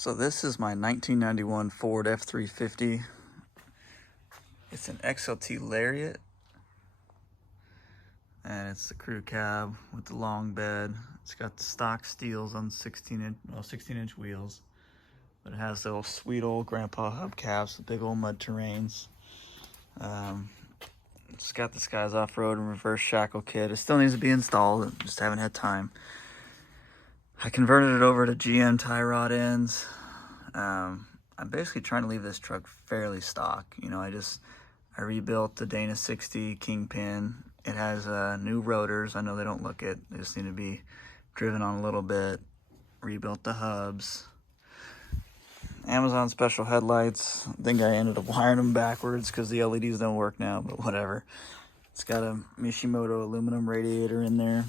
So this is my 1991 Ford F-350. It's an XLT Lariat, and it's the crew cab with the long bed. It's got the stock steels on 16-inch wheels, but it has those sweet old grandpa hubcaps with big old mud terrains. It's got this guy's off-road and reverse shackle kit. It still needs to be installed, just haven't had time. I converted it over to GM tie rod ends. I'm basically trying to leave this truck fairly stock. You know, I rebuilt the Dana 60 Kingpin. It has new rotors. I know they don't look it. They just need to be driven on a little bit. Rebuilt the hubs. Amazon special headlights. I think I ended up wiring them backwards because the LEDs don't work now, but whatever. It's got a Mishimoto aluminum radiator in there.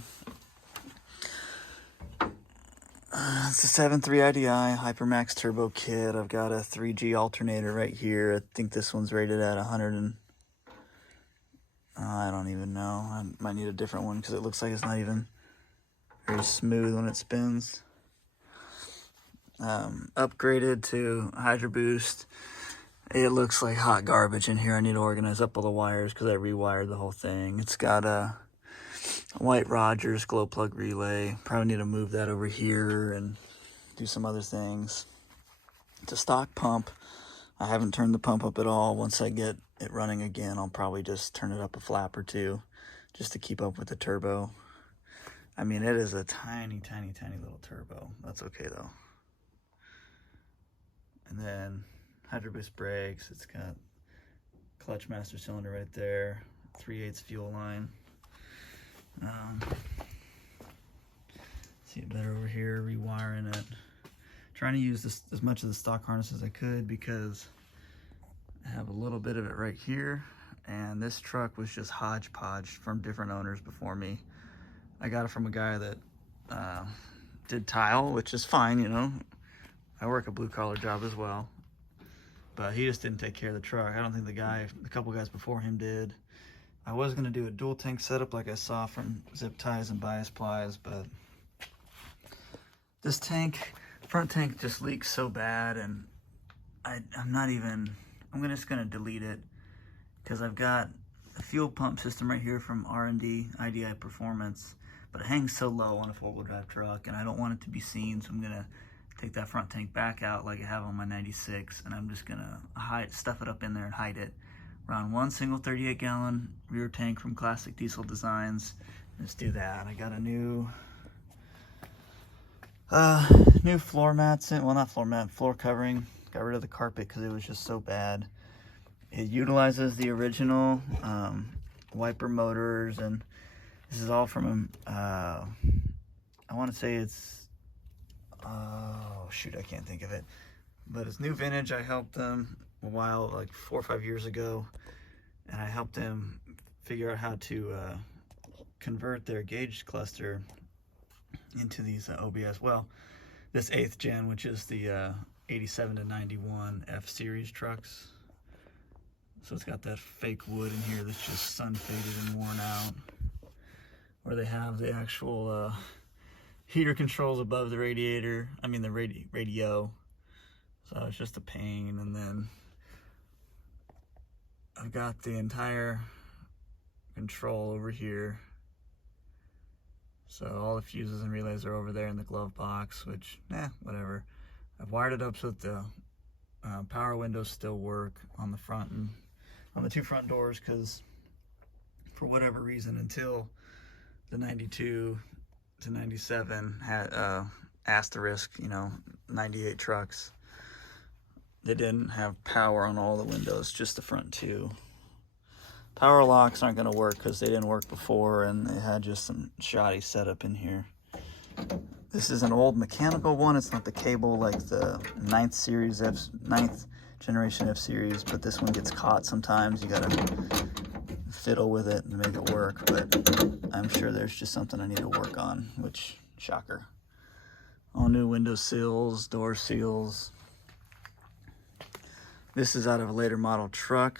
It's a 7.3 IDI Hypermax turbo kit. I've got a 3G alternator right here. I think this one's rated at 100 and... I don't even know. I might need a different one because it looks like it's not even very smooth when it spins. Upgraded to Hydro Boost. It looks like hot garbage in here. I need to organize up all the wires because I rewired the whole thing. It's got a White Rogers glow plug relay. Probably need to move that over here and do some other things. It's a stock pump. I haven't turned the pump up at all. Once I get it running again, I'll probably just turn it up a flap or two just to keep up with the turbo. I mean, it is a tiny, tiny, tiny little turbo. That's okay though. And then Hydro Boost brakes. It's got clutch master cylinder right there. 3/8 fuel line. See it better over here, rewiring it. Trying to use this as much of the stock harness as I could because I have a little bit of it right here, and this truck was just hodgepodge from different owners before me. I got it from a guy that did tile, which is fine, you know. I work a blue-collar job as well, but he just didn't take care of the truck. I don't think the couple guys before him did. I was going to do a dual tank setup like I saw from Zip Ties and Bias Plies, but this front tank just leaks so bad, and I'm just going to delete it because I've got a fuel pump system right here from R&D IDI Performance, but it hangs so low on a four-wheel drive truck, and I don't want it to be seen, so I'm going to take that front tank back out like I have on my 96, and I'm just going to stuff it up in there and hide it. Around one single 38-gallon rear tank from Classic Diesel Designs. Let's do that. I got a new floor mats in. Well, not floor mat, floor covering. Got rid of the carpet because it was just so bad. It utilizes the original wiper motors, and this is all from I want to say it's oh shoot, I can't think of it, but it's new vintage. I helped them a while, like 4 or 5 years ago, and I helped them figure out how to convert their gauge cluster into these OBS, well, this 8th gen, which is the 87 to 91 F-Series trucks. So it's got that fake wood in here that's just sun faded and worn out, where they have the actual heater controls above the radiator, the radio. So it's just a pain. And then I've got the entire control over here. So all the fuses and relays are over there in the glove box, which, whatever. I've wired it up so that the power windows still work on the front and on the 2 front doors, because for whatever reason, until the 92 to 97 had asterisk, 98 trucks, they didn't have power on all the windows, just the front 2. Power locks aren't going to work because they didn't work before, and they had just some shoddy setup in here. This is an old mechanical one. It's not the cable like the 9th generation F-Series, but this one gets caught sometimes. You got to fiddle with it and make it work, but I'm sure there's just something I need to work on, which, shocker. All new window sills, door seals. This is out of a later model truck.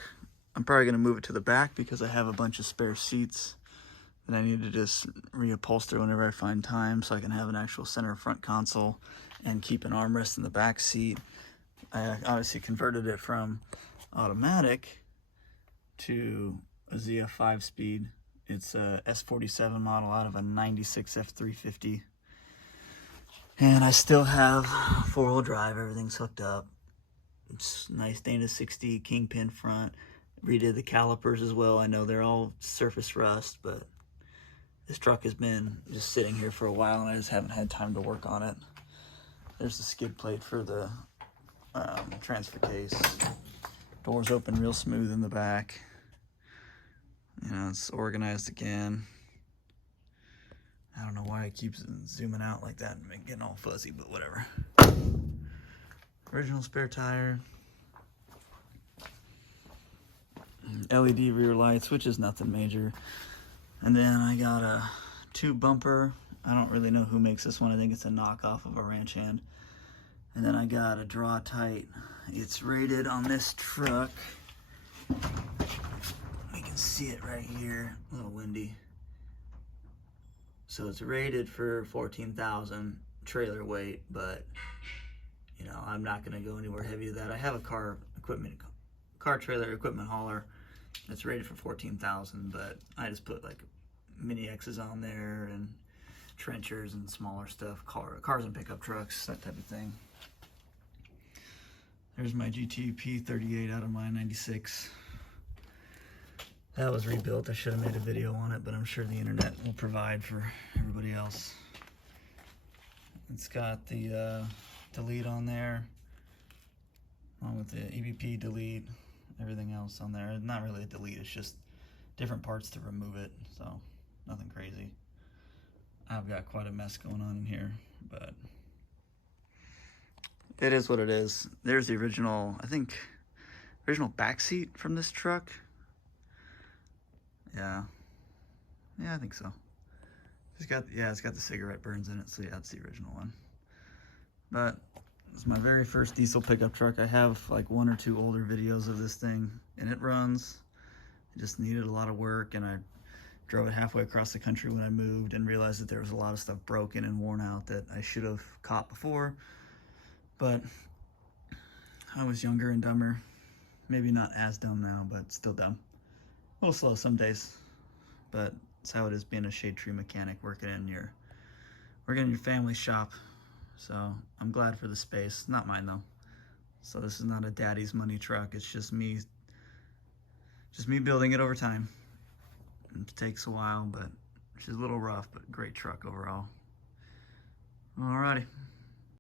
I'm probably going to move it to the back because I have a bunch of spare seats that I need to just reupholster whenever I find time, so I can have an actual center front console and keep an armrest in the back seat. I obviously converted it from automatic to a ZF 5-speed. It's a S47 model out of a 96 F-350. And I still have 4-wheel drive, everything's hooked up. It's nice Dana 60 kingpin front. Redid the calipers as well. I know they're all surface rust, but this truck has been just sitting here for a while and I just haven't had time to work on it. There's the skid plate for the transfer case. Doors open real smooth in the back. You know, it's organized again. I don't know why it keeps zooming out like that and getting all fuzzy, but whatever. Original spare tire. LED rear lights, which is nothing major. And then I got a tube bumper. I don't really know who makes this one. I think it's a knockoff of a ranch hand. And then I got a draw tight. It's rated on this truck. You can see it right here. A little windy. So it's rated for 14,000 trailer weight, but you know, I'm not gonna go anywhere heavy with that. I have a car trailer equipment hauler that's rated for 14,000, but I just put like mini X's on there and trenchers and smaller stuff, cars and pickup trucks, that type of thing. There's my GTP 38 out of my 96. That was rebuilt. I should have made a video on it, but I'm sure the internet will provide for everybody else. It's got the delete on there, along with the EBP delete, everything else on there. Not really a delete, it's just different parts to remove it, so nothing crazy. I've got quite a mess going on in here, but it is what it is. There's the original, I think, original back seat from this truck. Yeah, I think so. It's got the cigarette burns in it, so yeah, it's the original one. But it's my very first diesel pickup truck. I have like 1 or 2 older videos of this thing, and it runs. It just needed a lot of work, and I drove it halfway across the country when I moved and realized that there was a lot of stuff broken and worn out that I should have caught before. But I was younger and dumber. Maybe not as dumb now, but still dumb. A little slow some days, but it's how it is being a shade tree mechanic working in your family shop. So I'm glad for the space. Not mine though. So this is not a daddy's money truck. It's just me building it over time. It takes a while, but it's a little rough, but great truck overall. Alrighty.